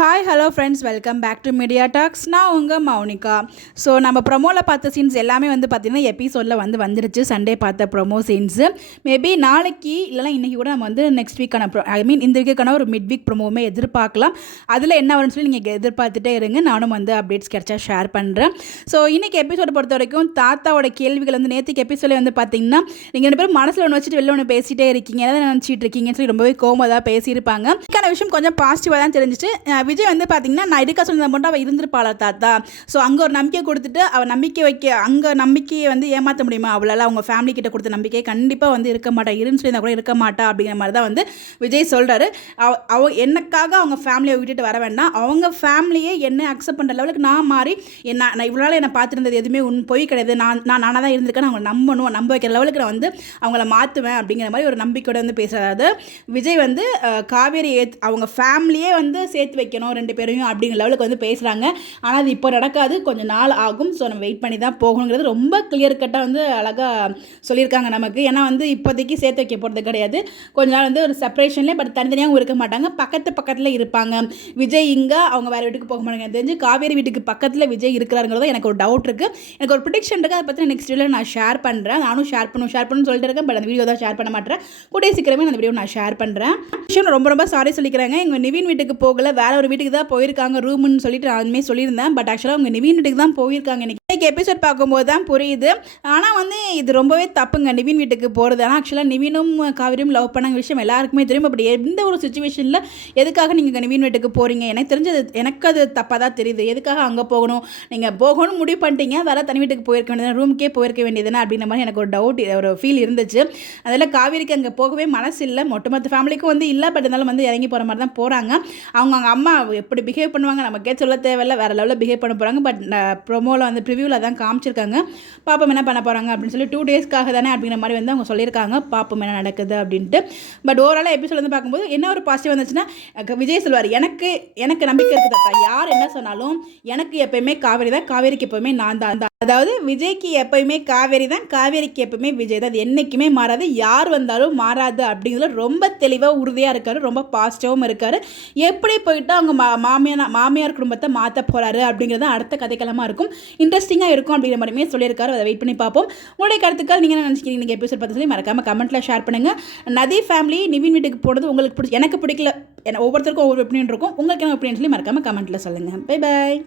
Hi hello friends, welcome back to Media Talks. நான் உங்கள் Mounika. So நம்ம ப்ரொமோவில் பார்த்த சீன்ஸ் எல்லாமே பார்த்திங்கன்னா எபிசோடில் வந்துருச்சு. சண்டே பார்த்த ப்ரொமோ சீன்ஸு மேபி நாளைக்கு இல்லைனா இன்றைக்கி கூட நம்ம நெக்ஸ்ட் வீக்கான இந்த வீக்கான ஒரு மிட் வீக் ப்ரொமோவுமே எதிர்பார்க்கலாம். அதில் என்ன வரும்னு சொல்லி நீங்கள் எதிர்பார்த்துட்டே இருங்க. நானும் அப்டேட்ஸ் கிடைச்சா ஷேர் பண்ணுறேன். ஸோ இன்றைக்கி எபிசோடை பொறுத்த வரைக்கும் தாத்தாவோட கேள்விகள் நேற்றுக்கு எபிசோடில் பார்த்திங்கன்னா நீங்கள் 2 பேரும் மனசில் ஒன்று வச்சுட்டு வெளில ஒன்று பேசிகிட்டே இருக்கீங்க, எதாவது நினச்சிட்டு இருக்கீங்கன்னு சொல்லி ரொம்பவே கோமதாக பேசியிருப்பாங்க. இதுக்கான விஷயம் கொஞ்சம் பாசிட்டிவாக தான் தெரிஞ்சிச்சு. விஜய் பார்த்தீங்கன்னா நான் இருக்க சொன்னதை மட்டும் அவள் இருந்திருப்பாளா தாத்தா. ஸோ அங்கே ஒரு நம்பிக்கை கொடுத்துட்டு அவள் நம்பிக்கையை ஏமாற்ற முடியுமா? அவளால் அவங்க ஃபேமிலி கிட்ட கொடுத்த நம்பிக்கையை கண்டிப்பாக இருக்க மாட்டா, இருன்னு சொல்லி கூட இருக்க மாட்டா அப்படிங்கிற மாதிரி தான் விஜய் சொல்கிறாரு. எனக்காக அவங்க ஃபேமிலியை விட்டுட்டு வர வேண்டாம், அவங்க ஃபேமிலியை என்ன அக்செப்ட் பண்ணுற லெவலுக்கு நான் மாறி நான் இவ்வளோ என்னை பார்த்துருந்தது எதுவுமே பொய் கிடையாது, நானாக தான் இருந்திருக்கேன், அவங்க நம்ப வைக்கிற லெவலுக்கு நான் அவங்கள மாற்றுவேன் அப்படிங்கிற மாதிரி ஒரு நம்பிக்கையோட பேசுகிறாரு. விஜய் காவேரி அவங்க ஃபேமிலியே சேர்த்து வைக்கணும் 2 பேரையும் அப்படிங்கிற லெவலுக்கு பேசுகிறாங்க. ஆனால் அது இப்போ நடக்காது, கொஞ்சம் நாள் ஆகும். ஸோ நம்ம வெயிட் பண்ணி தான் போகணுங்கிறது ரொம்ப கிளியர் கட்டாக அழகாக சொல்லியிருக்காங்க நமக்கு. ஏன்னா இப்போதைக்கு சேர்த்து வைக்க போகிறது கிடையாது. கொஞ்ச நாள் ஒரு செப்பரேஷன்லேயே பட் தனித்தனியாகவும் இருக்க மாட்டாங்க, பக்கத்தில் இருப்பாங்க. விஜய் இங்கே அவங்க வேறு வீட்டுக்கு போக மாட்டாங்க. எனக்கு தெரிஞ்சு காவேரி வீட்டுக்கு பக்கத்தில் விஜய் இருக்கிறாங்கிறதோ எனக்கு ஒரு டவுட் இருக்குது, எனக்கு ஒரு ப்ரிடிக்ஷன் இருக்குது. அதை பற்றி நெக்ஸ்ட் வீடியோவில் நான் ஷேர் பண்ணுறேன். நானும் ஷேர் பண்ணணும்னு சொல்லிட்டு இருக்கேன், பட் அந்த வீடியோ தான் ஷேர் பண்ண மாட்டேன். கூடிய சீக்கிரமே அந்த வீடியோ நான் ஷேர் பண்ணுறேன். விஷயம் ரொம்ப சாரி சொல்லிக்கிறாங்க. எங்கள் நிவின் வீட்டுக்கு போகல, வேற ஒரு வீட்டுக்கு தான் போயிருக்காங்க ரூம்னு சொல்லிட்டு நான் சொல்லியிருந்தேன். பட் ஆக்சுவலாக அவங்க நிவின் வீட்டுக்கு தான் போயிருக்காங்க. இன்னைக்கு எபிசோட் பார்க்கும்போது தான் புரியுது. ஆனால் இது ரொம்பவே தப்புங்க நிவின் வீட்டுக்கு போகிறது. ஆனால் ஆக்சுவலாக நிவினும் காவிரியும் லவ் பண்ணாங்க விஷயம் எல்லாருக்குமே தெரியும். அப்படி எந்த ஒரு சுச்சுவேஷனில் எதுக்காக நீங்கள் நிவின் வீட்டுக்கு போகிறீங்க? எனக்கு அது தப்பாக தான் தெரியுது. எதுக்காக அங்கே போகணும்? நீங்கள் போகணும்னு முடிவு பண்ணிட்டீங்க, வேறு தனி வீட்டுக்கு போயிருக்க வேண்டியது, ரூமுக்கே போயிருக்க வேண்டியதுனா அப்படின்ற மாதிரி எனக்கு ஒரு டவுட், ஒரு ஃபீல் இருந்துச்சு. அதில் காவிரிக்கு அங்கே போகவே மனசு இல்லை, மொத்த ஃபேமிலிக்கும் இல்லை. பட் இருந்தாலும் இறங்கி போகிற மாதிரி தான் போகிறாங்க. அவங்க அம்மா எப்படி பிஹேவ் பண்ணுவாங்க நமக்கே சொல்ல தேவையில்லை, வேறு லெவலில் பிஹேவ் பண்ண போகிறாங்க. பட் ப்ரோமோவில் ப்ரிவியூவில் தான் காமிச்சிருக்காங்க. பாப்போம் என்ன பண்ண போகிறாங்க அப்படின்னு சொல்லி 2 டேஸ்க்காக தானே அப்படிங்கிற மாதிரி அவங்க சொல்லியிருக்காங்க. பாப்போம் என்ன நடக்குது அப்படின்ட்டு. பட் ஓவராலாக எபிசோட் பார்க்கும்போது என்ன ஒரு பாசிட்டிவ் வந்துச்சுன்னா, விஜய் சொல்வார், எனக்கு நம்பிக்கை இருக்குது தாத்தா, யார் என்ன சொன்னாலும் எனக்கு எப்பயுமே காவேரி தான், காவேரிக்கு எப்போயுமே நான் தான். அதாவது விஜய்க்கு எப்பயுமே காவேரி தான், காவேரிக்கு எப்பயுமே விஜய் தான், அது என்றைக்குமே மாறாது, யார் வந்தாலும் மாறாது அப்படிங்கிறதுல ரொம்ப தெளிவாக உறுதியாக இருக்கார், ரொம்ப பாசிட்டிவாகவும் இருக்கார். எப்படி போயிட்டு அவங்க மாமியார் குடும்பத்தை மாற்ற போகிறாரு அப்படிங்கிறது அடுத்த கதைக்களமாக இருக்கும், இன்ட்ரெஸ்டிங்காக இருக்கும் அப்படிங்கிற மாதிரியுமே சொல்லியிருக்காரு. அதை வெயிட் பண்ணி பார்ப்போம். உங்களுடைய கருத்துக்கள் நீங்கள் என்ன நினச்சிக்கிறீங்க? நீங்கள் எபிசோட் பார்த்து சொல்லி மறக்காமல் கமெண்ட்டில் ஷேர் பண்ணுங்கள். நதி ஃபேமிலி நிவின் வீட்டுக்கு போனது உங்களுக்கு எனக்கு பிடிக்கல, ஒவ்வொருத்தருக்கும் ஒவ்வொரு ஒப்பீனியன் இருக்கும். உங்களுக்கு என்ன ஒப்பீனியன் சொல்லி மறக்காமல் கமெண்ட்டில் சொல்லுங்கள். Bye bye.